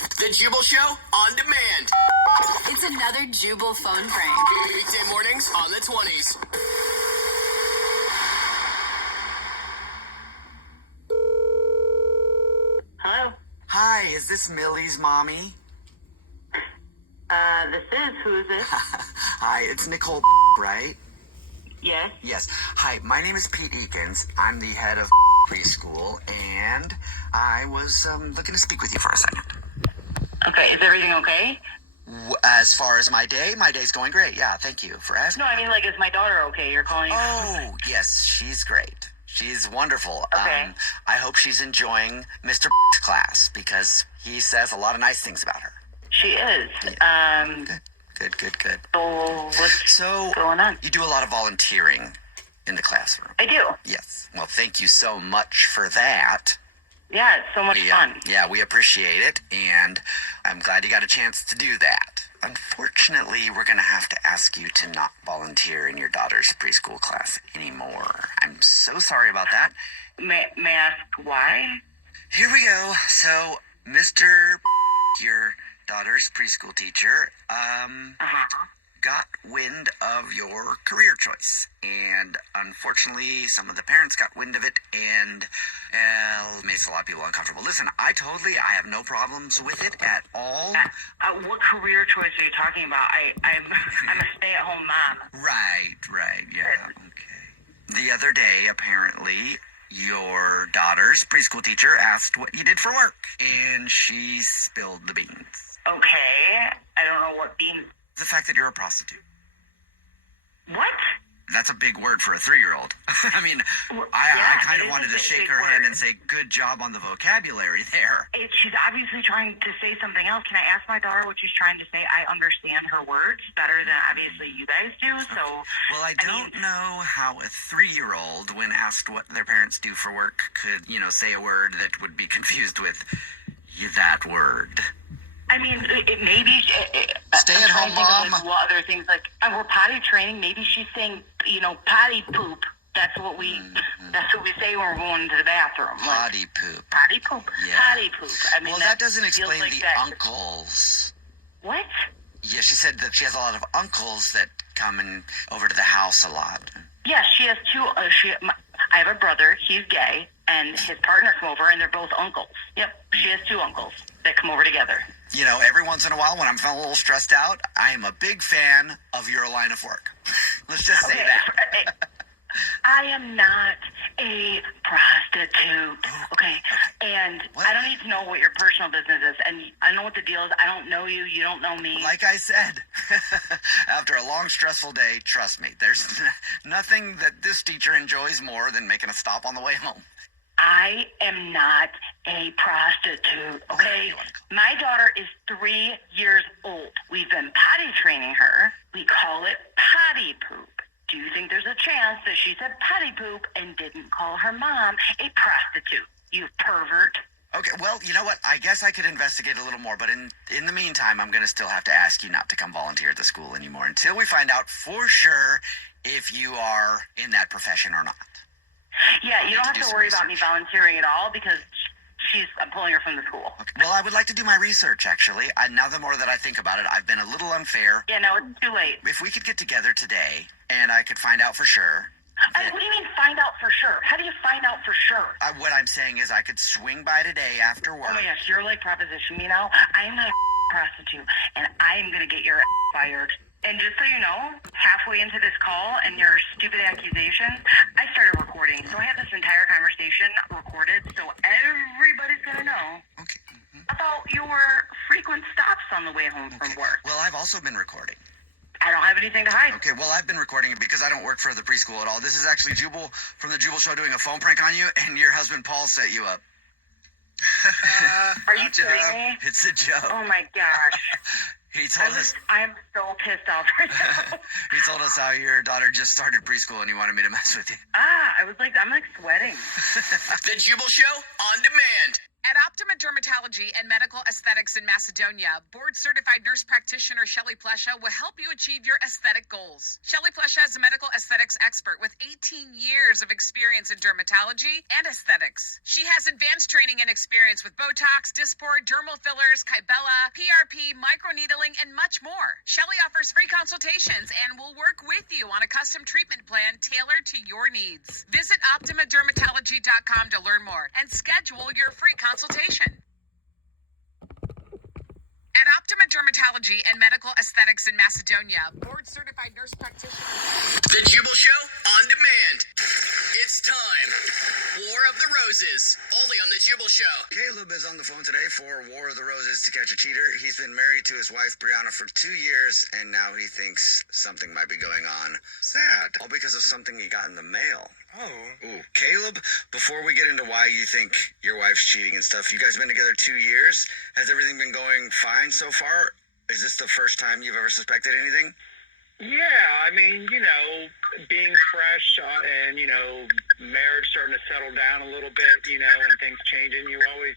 The Jubal Show on demand. It's another Jubal phone prank. Weekday mornings on the 20s. Hello. Hi, is this Millie's mommy? This is. Who is this? Hi, it's Nicole, right? Yes. Yes. Hi, my name is Pete Eakins. I'm the head of preschool, and I was looking to speak with you for a second. Okay. Is everything okay? As far as my day's going great. Yeah, thank you for asking. No, I mean, like, is my daughter okay? You're calling. Oh, yes, she's great. She's wonderful. Okay. I hope she's enjoying Mr. class because he says a lot of nice things about her. She is. Good. So what's So, going on? you do a lot of volunteering in the classroom. I do. Yes. Well, thank you so much for that. Yeah, it's so much fun. Yeah, we appreciate it, and I'm glad you got a chance to do that. Unfortunately, we're going to have to ask you to not volunteer in your daughter's preschool class anymore. I'm so sorry about that. May I ask why? Here we go. So, Mr. your daughter's preschool teacher, got wind of your career choice. And unfortunately, some of the parents got wind of it and it makes a lot of people uncomfortable. Listen, I have no problems with it at all. What career choice are you talking about? I'm a stay-at-home mom. Right, yeah, okay. The other day, apparently, your daughter's preschool teacher asked what you did for work, and she spilled the beans. Okay. I don't know what beans. The fact that you're a prostitute. What? That's a big word for a 3-year-old. I mean, I kind of wanted to shake her hand and say, good job on the vocabulary there. She's obviously trying to say something else. Can I ask my daughter what she's trying to say? I understand her words better than obviously you guys do. So, well, I don't know how a 3-year-old, when asked what their parents do for work, could, say a word that would be confused with that word. I mean, maybe stay-at-home mom. Like, what other things like we're potty training? Maybe she's saying, potty poop. That's what we say when we're going to the bathroom. Potty poop. Potty poop. Yeah. Potty poop. I mean, well, that doesn't explain like the uncles. What? Yeah, she said that she has a lot of uncles that come over to the house a lot. Yeah, she has two. I have a brother. He's gay, and his partner come over, and they're both uncles. Yep, she has two uncles that come over together. Every once in a while when I'm feeling a little stressed out, I am a big fan of your line of work. Let's just say that. I am not a prostitute, okay? And what? I don't need to know what your personal business is. And I know what the deal is. I don't know you. You don't know me. Like I said, after a long, stressful day, trust me, there's nothing that this teacher enjoys more than making a stop on the way home. I am not a prostitute, okay? My daughter is 3 years old. We've been potty training her. We call it potty poop. Do you think there's a chance that she said potty poop and didn't call her mom a prostitute? You pervert. Okay, well, you know what? I guess I could investigate a little more, but in the meantime, I'm going to still have to ask you not to come volunteer at the school anymore until we find out for sure if you are in that profession or not. Yeah, you don't have to worry about me volunteering at all because I'm pulling her from the school. Okay. Well, I would like to do my research, actually. Now the more that I think about it, I've been a little unfair. Yeah, no, it's too late. If we could get together today and I could find out for sure. What do you mean find out for sure? How do you find out for sure? What I'm saying is I could swing by today after work. Oh my gosh, you're like proposition me now. I'm not a prostitute, and I'm going to get your fired. And just so you know, halfway into this call and your stupid accusations, I started recording. So I have this entire conversation recorded, so everybody's going to know about your frequent stops on the way home from work. Well, I've also been recording. I don't have anything to hide. Okay, well, I've been recording it because I don't work for the preschool at all. This is actually Jubal from the Jubal Show doing a phone prank on you, and your husband Paul set you up. Are you kidding me? It's a joke. Oh my gosh. He told us. I'm so pissed off right now. He told us how your daughter just started preschool and he wanted me to mess with you. I'm like sweating. The Jubal Show on demand. At Optima Dermatology and Medical Aesthetics in Macedonia, board-certified nurse practitioner Shelley Plesha will help you achieve your aesthetic goals. Shelley Plesha is a medical aesthetics expert with 18 years of experience in dermatology and aesthetics. She has advanced training and experience with Botox, Dysport, dermal fillers, Kybella, PRP, microneedling, and much more. Shelley offers free consultations and will work with you on a custom treatment plan tailored to your needs. Visit OptimaDermatology.com to learn more and schedule your free consultation. At Optima Dermatology and Medical Aesthetics in Macedonia, board-certified nurse practitioner. The Jubal Show on demand. It's time. War of the Roses, only on The Jubal Show. Caleb is on the phone today for War of the Roses to Catch a Cheater. He's been married to his wife, Brianna, for 2 years, and now he thinks something might be going on. Sad. All because of something he got in the mail. Oh. Ooh. Caleb, before we get into why you think your wife's cheating and stuff, you guys have been together 2 years. Has everything been going fine so far? Is this the first time you've ever suspected anything? Yeah, I mean, being fresh and, marriage starting to settle down a little bit, and things changing, you always,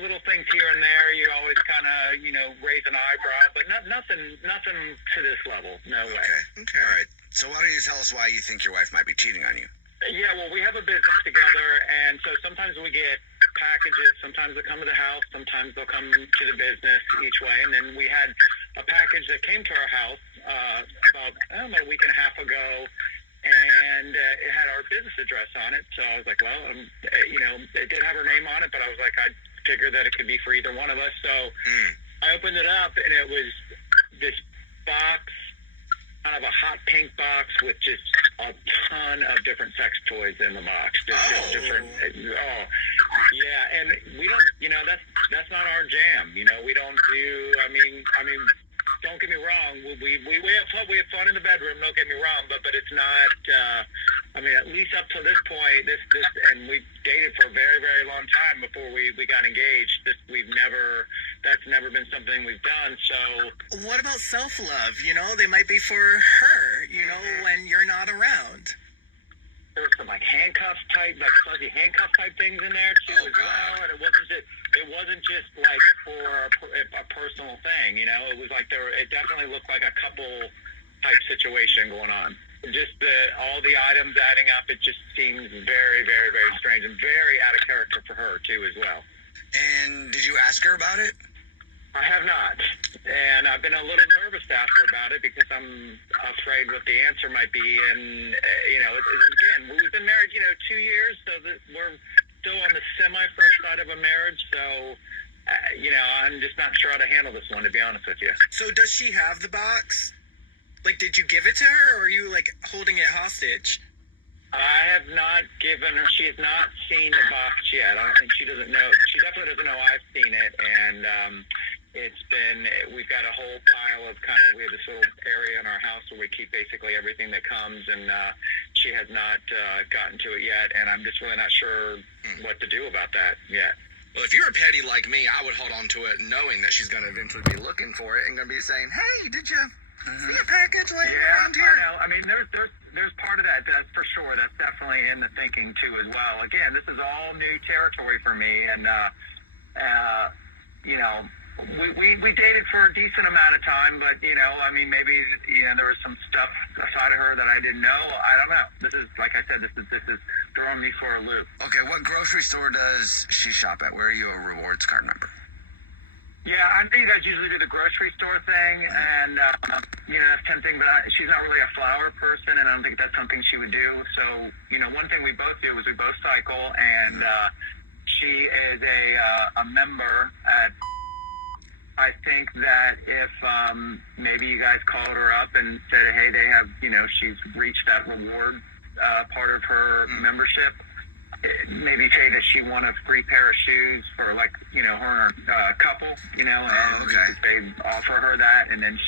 little things here and there, you always kind of, raise an eyebrow, but nothing to this level. No way. Okay. All right. So why don't you tell us why you think your wife might be cheating on you? Yeah, well, we have a business together, and so sometimes we get packages. Sometimes they come to the house. Sometimes they'll come to the business each way. And then we had a package that came to our house about a week and a half ago, and it had our business address on it. So I was like, well, it did have her name on it, but I was like, I figured that it could be for either one of us. So I opened it up, and it was this box, kind of a hot pink box with just a ton of different sex toys in the box. Just different. Yeah, and we don't. That's not our jam. We don't do. I mean, don't get me wrong. We have fun in the bedroom. Don't get me wrong, but it's not. At least up to this point, this and we dated for a very, very long time before we got engaged. That's never been something we've done. So what about self-love? They might be for her. When you're not around. There were some handcuffs type, fuzzy handcuff type things in there too as well. And it wasn't just like for a personal thing. It was like it definitely looked like a couple type situation going on. Just all the items adding up, it just seems very, very, very strange and very out of character for her too as well. And did you ask her about it? I have not, and I've been a little nervous to ask her about it because I'm afraid what the answer might be. And again, we've been married 2 years, so we're still on the semi-fresh side of a marriage. So I'm just not sure how to handle this one, to be honest with you. So does she have the box? Did you give it to her, or are you holding it hostage? I have not given her. She has not seen the box yet. I don't think she doesn't know. She definitely doesn't know I've seen it, and we've got a whole pile of we have this little area in our house where we keep basically everything that comes, and she has not gotten to it yet, and I'm just really not sure what to do about that yet. Well, if you're a petty like me, I would hold on to it knowing that she's going to eventually be looking for it and going to be saying, hey, did you see a package laying around here? I know. There's part of that. That's for sure. That's definitely in the thinking too as well. Again, this is all new territory for me, and we dated for a decent amount of time, but maybe there was some stuff aside of her that I didn't know. I don't know. This is, like I said, this is throwing me for a loop. Okay, what grocery store does she shop at? Where are you a rewards card member? Yeah, I know you guys usually do the grocery store thing, and that's tempting. But she's not really a flower person, and I don't think that's something she would do. So, one thing we both do is we both cycle, and she is a member at. I think that if maybe you guys called her up and said, hey, they have, she's reached that reward part of her membership. Maybe say that she won a free pair of shoes for her and her couple, and they offer her that, and then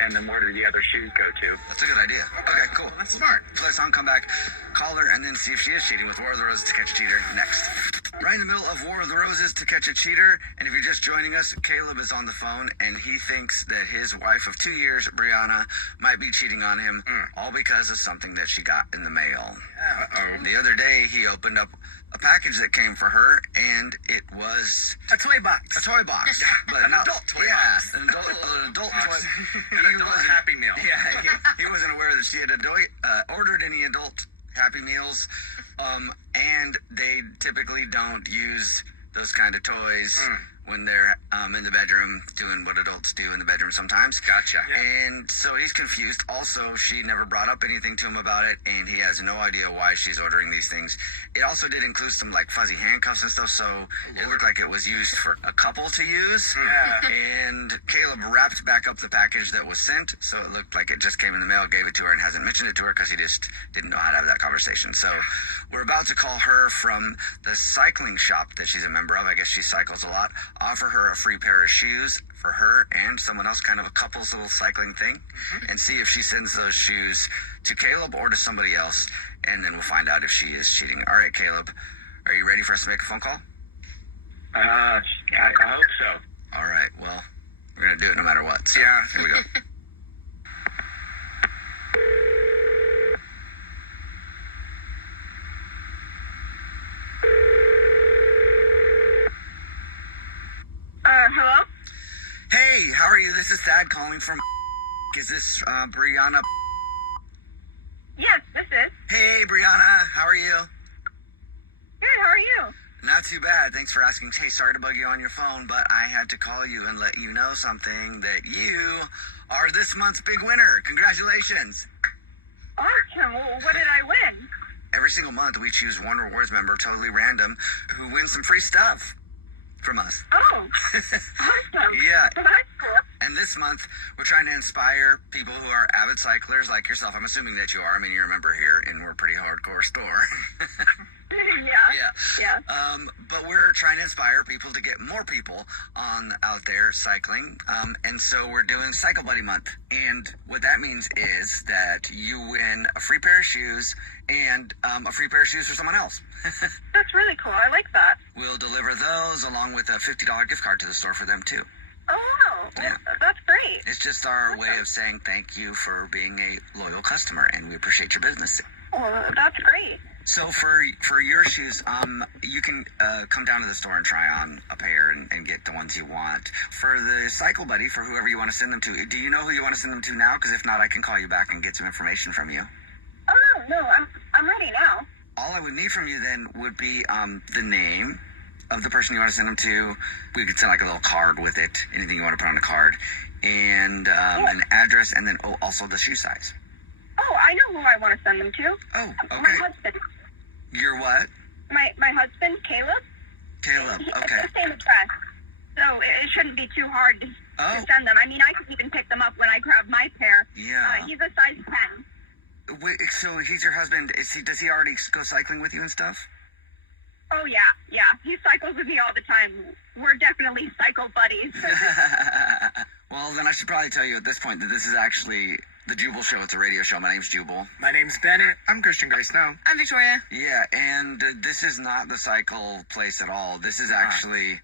and then where do the other shoes go to? That's a good idea. Okay, cool. That's smart. Play a song, come back, call her, and then see if she is cheating with War of the Roses to Catch a Cheater next. Right in the middle of War of the Roses to Catch a Cheater, and if you're just joining us, Caleb is on the phone, and he thinks that his wife of 2 years, Brianna, might be cheating on him, all because of something that she got in the mail. The other day, he opened up a package that came for her, and it was A toy box. a toy box, but not adult toy box. box. An adult toy. An adult Happy Meal. Yeah, he wasn't aware that she had ordered any adult Happy Meals, and they typically don't use those kind of toys when they're in the bedroom doing what adults do in the bedroom sometimes. Gotcha. And so he's confused. Also, she never brought up anything to him about it, and he has no idea why she's ordering these things. It also did include some like fuzzy handcuffs and stuff, so it looked like it was used for a couple to use. Yeah. And Caleb wrapped back up the package that was sent, so it looked like it just came in the mail, gave it to her, and hasn't mentioned it to her because he just didn't know how to have that conversation. So we're about to call her from the cycling shop that she's a member of. I guess she cycles a lot. Offer her a free pair of shoes for her and someone else, kind of a couple's little cycling thing, and see if she sends those shoes to Caleb or to somebody else, and then we'll find out if she is cheating. All right, Caleb, are you ready for us to make a phone call? I hope so. All right, well, we're going to do it no matter what. So Yeah. here we go. Hello? Hey, how are you? This is Thad calling from... Is this Brianna? Yes, this is. Hey, Brianna, how are you? Good, how are you? Not too bad. Thanks for asking. Hey, sorry to bug you on your phone, but I had to call you and let you know something, that you are this month's big winner. Congratulations. Awesome. Well, what did I win? Every single month, we choose one rewards member, totally random, who wins some free stuff from us. Oh, awesome. Yeah. Well, that's cool. And this month, we're trying to inspire people who are avid cyclers like yourself. I'm assuming that you are. I mean, you're a member here, and we're a pretty hardcore store. Yeah. But we're trying to inspire people to get more people out there cycling. And so we're doing Cycle Buddy Month. And what that means is that you win a free pair of shoes and a free pair of shoes for someone else. That's really cool. I like that. We'll deliver those along with a $50 gift card to the store for them too. Oh, wow. Well, Yeah. that's great. It's just our way of saying thank you for being a loyal customer, and we appreciate your business. Well, that's great. So for your shoes, you can come down to the store and try on a pair and get the ones you want. For the Cycle Buddy, for whoever you want to send them to, do you know who you want to send them to now? Because if not, I can call you back and get some information from you. Oh, no, I'm ready now. All I would need from you then would be the name of the person you want to send them to. We could send like a little card with it, anything you want to put on a card, and an address, and then also the shoe size. Oh, I know who I want to send them to. Oh, My okay. husband. You're what? My husband, Caleb. Caleb. It's Okay. the same address. So it shouldn't be too hard to send them. I mean, I could even pick them up when I grab my pair. Yeah. He's a size 10. Wait, so he's your husband. Does he already go cycling with you and stuff? Oh, yeah. He cycles with me all the time. We're definitely cycle buddies. Well, then I should probably tell you at this point that this is actually the Jubal Show. It's a radio show. My name's Jubal. My name's Bennett. I'm Christian Grace now. I'm Victoria. Yeah, and this is not the cycle place at all. This is actually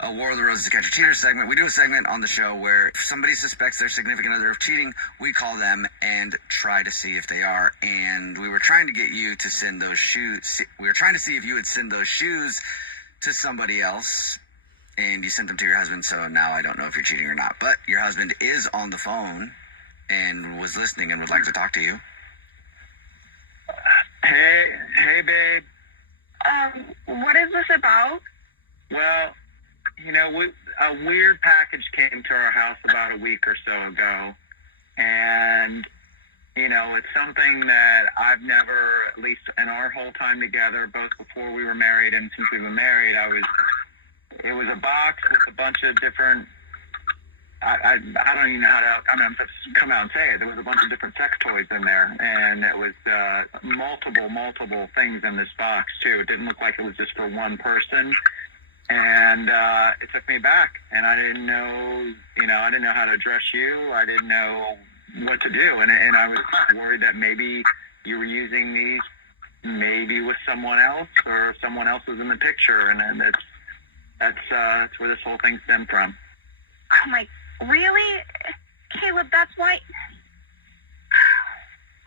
a War of the Roses Catch a Cheater segment. We do a segment on the show where if somebody suspects their significant other of cheating, we call them and try to see if they are. And we were trying to get you to send those shoes. We were trying to see if you would send those shoes to somebody else, and you sent them to your husband. So now I don't know if you're cheating or not. But your husband is on the phone and was listening and would like to talk to you. Hey, babe. What is this about? Well, a weird package came to our house about a week or so ago, and it's something that I've never, at least in our whole time together, both before we were married and since we've been married, it was a box with a bunch of different. I don't even know how to. I'm going to come out and say it. There was a bunch of different sex toys in there, and it was multiple things in this box too. It didn't look like it was just for one person. And it took me back, and I didn't know, I didn't know how to address you. I didn't know what to do, and I was worried that maybe you were using these, maybe with someone else, or someone else was in the picture, and that's where this whole thing stemmed from. Oh my, really? Caleb, that's why.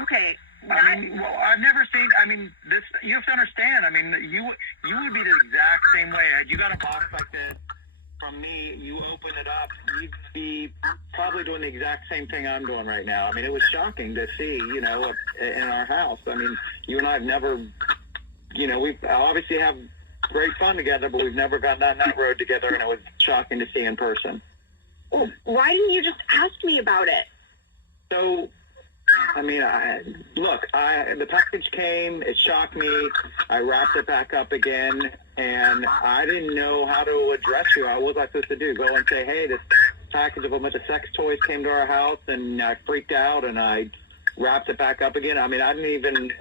Okay, I mean, well, I've never seen. I mean, this. You have to understand. I mean, you would be the exact same way. Had you got a box like this from me, you open it up, you'd be probably doing the exact same thing I'm doing right now. I mean, it was shocking to see, you know, in our house. I mean, you and I have never, you know, we obviously have great fun together, but we've never gone down that road together, and it was shocking to see in person. Well, why didn't you just ask me about it? So, I mean, the package came, it shocked me, I wrapped it back up again, and I didn't know how to address you. What was I supposed to do? Go and say, hey, this package of a bunch of sex toys came to our house, and I freaked out, and I wrapped it back up again. I mean, I didn't,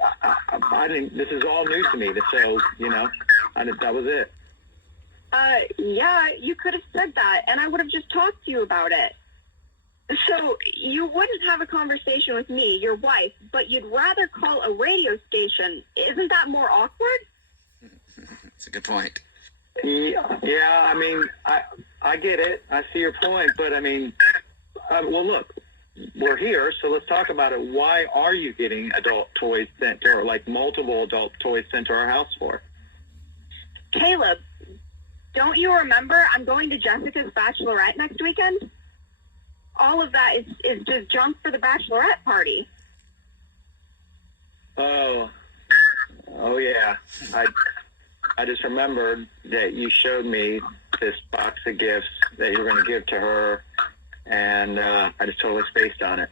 this is all new to me, so, you know, that was it. Yeah, you could have said that, and I would have just talked to you about it. So you wouldn't have a conversation with me, your wife, but you'd rather call a radio station. Isn't that more awkward? That's a good point. Yeah, I mean, I get it. I see your point, but I mean, well, look, we're here, so let's talk about it. Why are you getting adult toys sent to, or like multiple adult toys sent to our house for? Caleb, don't you remember I'm going to Jessica's bachelorette next weekend? All of that is just junk for the bachelorette party. Oh yeah. I just remembered that you showed me this box of gifts that you were going to give to her, and I just totally spaced on it.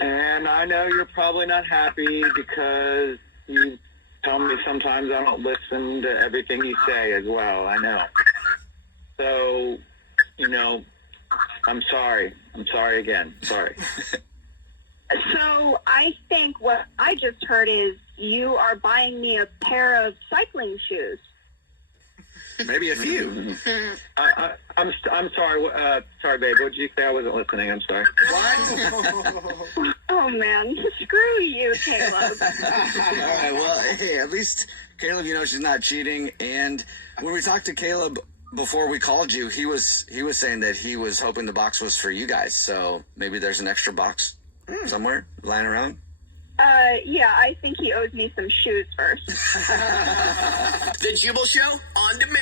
And I know you're probably not happy because you tell me sometimes I don't listen to everything you say as well. I know. So, you know, I'm sorry. I'm sorry again. Sorry. So I think what I just heard is you are buying me a pair of cycling shoes. Maybe a few. I'm sorry. Sorry, babe. What did you say? I wasn't listening. I'm sorry. What? Oh, man. Screw you, Caleb. All right, well, hey, at least Caleb, you know, she's not cheating. And when we talked to Caleb before we called you, he was saying that he was hoping the box was for you guys. So maybe there's an extra box somewhere lying around. Yeah, I think he owes me some shoes first. The Jubal Show on demand.